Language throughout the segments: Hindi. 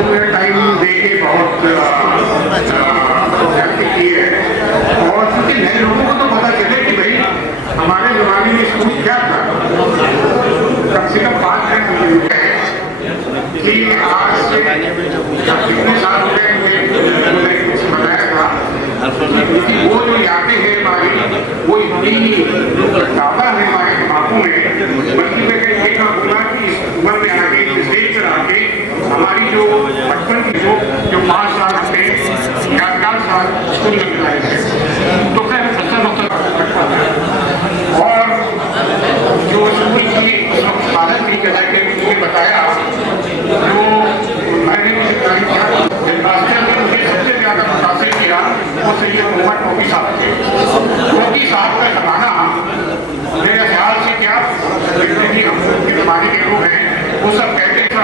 टाइम दे के बहुत की है। और क्योंकि नए लोगों को तो पता चले कि भाई हमारे जमाने में स्कूल क्या था, कम से कम बात है कि आज से कितने साल हो गए मुझे कुछ बताया था कि वो जो यादें हैं हमारी, वो इतनी ज़्यादा है हमारे दिमागों में, बल्कि मैं ये कहूँगा कि इस उम्र में आके स्टेज पर आके हमारी जो बचपन की जो 5 साल थे या 4 साल स्कूल में बिताए थे, तो फिर अच्छा होता और जो स्कूल की हालत की जगह के मुझे बताया, जो मैंने मुझे मुझे सबसे ज्यादा मुतासिर किया वो सैयद मोहम्मद टोपी साहब थे। टोपी साहब का जमाना मेरे ख्याल से क्या जितने भी हम के जमाने के लोग हैं वो सब कहते थे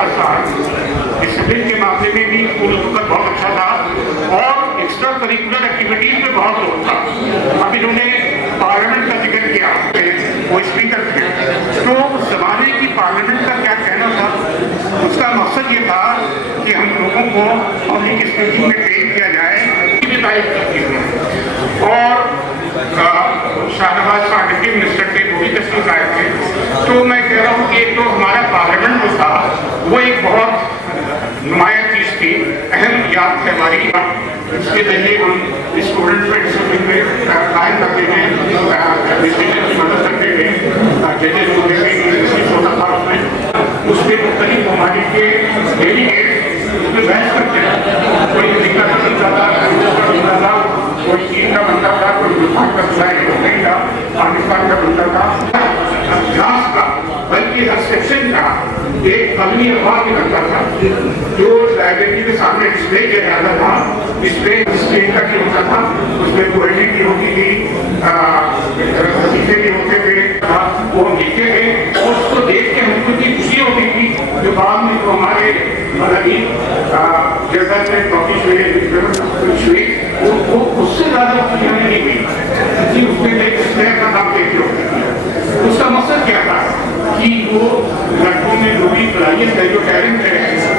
डिसिप्लिन के मामले में भी स्कूल बहुत अच्छा था और एक्स्ट्रा करिकुलर एक्टिविटीज में बहुत जोर था। अब इन्होंने पार्लियामेंट का जिक्र किया, वो स्पीकर थे, तो उस जमाने की पार्लियामेंट का क्या कहना था, उसका मकसद ये था कि हम लोगों को पब्लिक स्पीकिंग में ट्रेन किया जाए और शाहनवाज खान डिप्टी मिनिस्टर थे, वो भी तशरीफ आए थे। तो मैं कह रहा हूँ कि एक तो हमारा पार्लियामेंट जो था वो एक बहुत नुमाया चीज थी, अहम याद है हमारी। इसके जरिए हम स्टूडेंट में डिसिप्लिन में कायम करते हैं, डिसीजन की मदद करते हैं, जजेस होते हैं होता था उसमें मुख्तलिफ हमारे के डेलीगेट उसमें बहस करते हैं। कोई अमेरिका का बनता था, कोई चीन का बनता था, कोई हिंदुस्तान का बनता था, पाकिस्तान का बनता था। अभ्यास का बल्कि हर सेक्शन का एक अगली अखबार निकलता था जो लाइब्रेरी के सामने डिस्प्ले किया जाता था। डिस्प्ले का क्या होता था, उसमें पोएट्री की होती थी, वजीफे भी होते थे, वो हम लिखते थे और उसको देख के हमको इतनी खुशी होती थी। जो बाद में जो हमारे जैसा टॉपिक हुए वो उससे ज्यादा खुशी हमें नहीं हुई कि उसमें इस तरह का काम देखते हो। उसका मकसद क्या था कि वो लड़कों में जो भी सलाहियत है, जो टैलेंट है,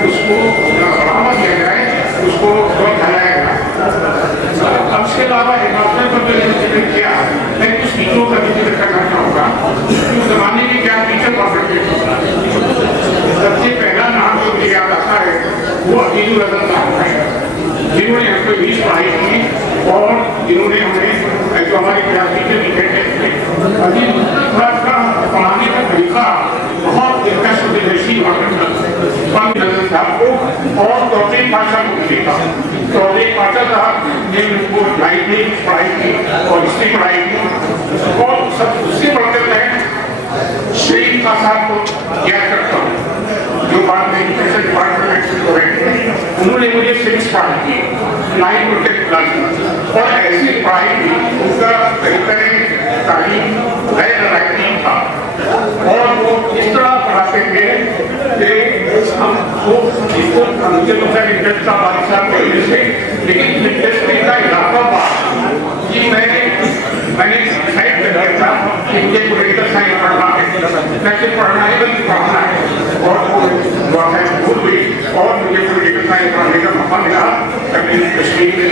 उसको बढ़ावा दिया जाए, उसको फैलाया जाए। अब इसके अलावा एडवांसमेंट पर जो किया, मैं कुछ टीचरों का भी जिक्र करना चाहूँगा। उस जमाने में क्या टीचर पढ़ सकते थे, सबसे पहला नाम जो मुझे याद आता है वो अकीदुल रज़ा साहब है, जिन्होंने हमको इंग्लिश पढ़ाई थी और जिन्होंने हमें जो हमारी क्लास टीचर भी कहते थे। अजीजुल रज़ा का पढ़ाने का तरीका बहुत दिलकश विदेशी हुआ करता था साहब को और तौफीक पाशा को लिखा। तौफीक पाशा साहब ने उनको लाइब्रेरी पढ़ाई थी और हिस्ट्री पढ़ाई थी और सब उससे पढ़कर मैं शरीफ साहब को याद करता हूँ जो बाद में एजुकेशन डिपार्टमेंट में बैठे, उन्होंने मुझे सिविक्स पढ़ाई थी 9 और 10 क्लास में और ऐसी पढ़ाई थी उनका बेहतर तालीम गैर राइटिंग था और वो इस तरह पढ़ाते थे कि हमको मुझे तो सर इंटरेस्ट था बारिश साहब पहले से, लेकिन इंटरेस्ट का इजाफा हुआ कि मैंने डिसाइड कर लिया था कि मुझे पॉलिटिकल साइंस पढ़ना है, कैसे पढ़ना है बल्कि पढ़ना है और वो भूल हुई और मुझे पॉलिटिकल साइंस पढ़ने का मौका मिला कश्मीर में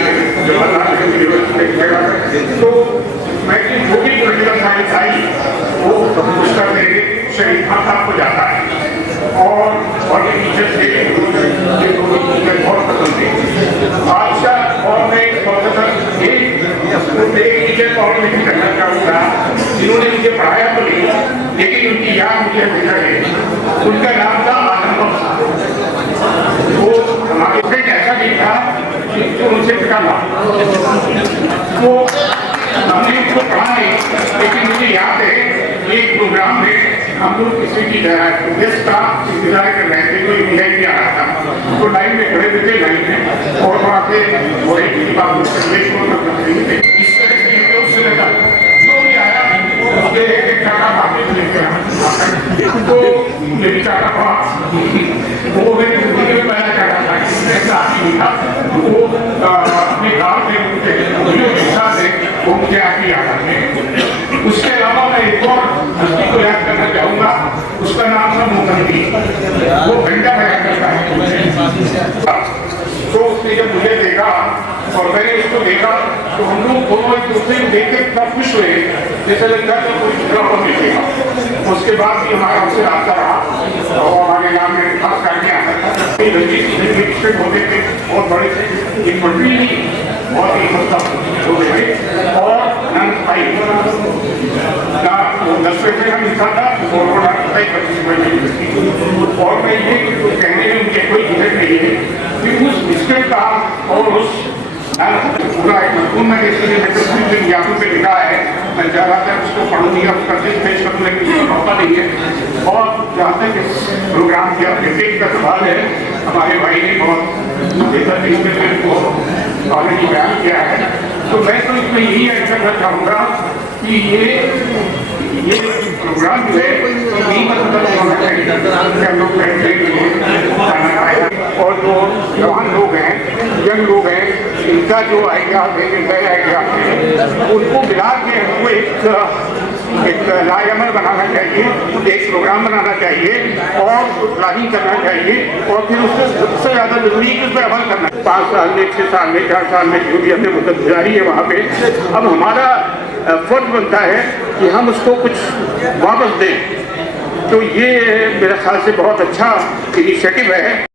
जवाहरलाल नेहरू यूनिवर्सिटी। तो मैं जो भी पॉलिटिकल साइंस आई वो उसका मेरे शरीफ साहब को जाता है और ये टीचर थे मुझे बहुत पसंद थे। बादशाह और मैं एक टीचर को और नहीं करना चाहूँगा जिन्होंने मुझे पढ़ाया तो नहीं, लेकिन उनकी याद मुझे हमेशा है। उनका नाम था आनंद साहब। वो हमारे से ऐसा नहीं था जो उनसे निकाला, वो हमने उसको पढ़ा नहीं, लेकिन मुझे याद है एक प्रोग्राम में हम लोग किसी की गेस्ट का इंतजार कर रहे थे, कोई मिठाई नहीं आ रहा था, तो लाइन में खड़े थे लाइन में और वहाँ से वो एक बात इस तरह से उससे लगा जो भी आया उसके एक चाटा भाभी लेके आया तो मेरी चाटा पड़ा वो मेरी जिंदगी में पहला चाटा था, ऐसा आदमी था वो अपने गाँव में जो हिस्सा थे वो मुझे आके याद आते हैं। उसके अलावा मैं एक और हस्ती को याद करना चाहूँगा, उसका नाम था मंत्री वो घंटा लगा करता है। तो उसने जब मुझे देखा और मैंने उसको देखा तो हम लोग दोनों एक दूसरे को देख के इतना खुश हुए जैसे लगता है कोई दूसरा हो मिलेगा। उसके बाद भी हमारा उससे रास्ता रहा और हमारे नाम में खास करके आता था रजिस्ट्रेट होते थे बहुत बड़े थे, एक मंत्री नहीं बहुत ही मतलब हो गए और भाई का 10 रुपये का मिलता था और 25 रुपये। और मैं ये कहने में मुझे कोई झिझक नहीं है कि उस बिस्किट का और उस पूरा एक मजमून मैंने इसलिए विज्ञापन पे लिखा है, मैं ज़्यादातर उसको पढ़ूंगी अब करते पेश करने की मौका नहीं है। और जहाँ तक इस प्रोग्राम के अपडेट का सवाल है, हमारे भाई ने बहुत बेहतर तरीके को ऑलरेडी बयान किया है, तो मैं तो इसमें यही ऐड करना चाहूँगा कि ये प्रोग्राम जो है नहीं मतलब होना चाहिए कि हम लोग बैठने के लिए खाना खाएं और जो जवान लोग हैं, यंग लोग हैं, इनका जो आइडिया है, नए आइडिया है, उनको मिला के हमको एक लाजमल बनाना चाहिए, एक प्रोग्राम बनाना चाहिए और प्लानिंग करना चाहिए और फिर उससे सबसे ज़्यादा जरूरी है कि उस पर अमल करना। 5 साल में, 6 साल में, 4 साल में जो भी हमने मुद्दत गुजारी है वहाँ पे, अब हमारा फर्ज बनता है कि हम उसको कुछ वापस दें। तो ये मेरे ख्याल से बहुत अच्छा इनिशिएटिव है।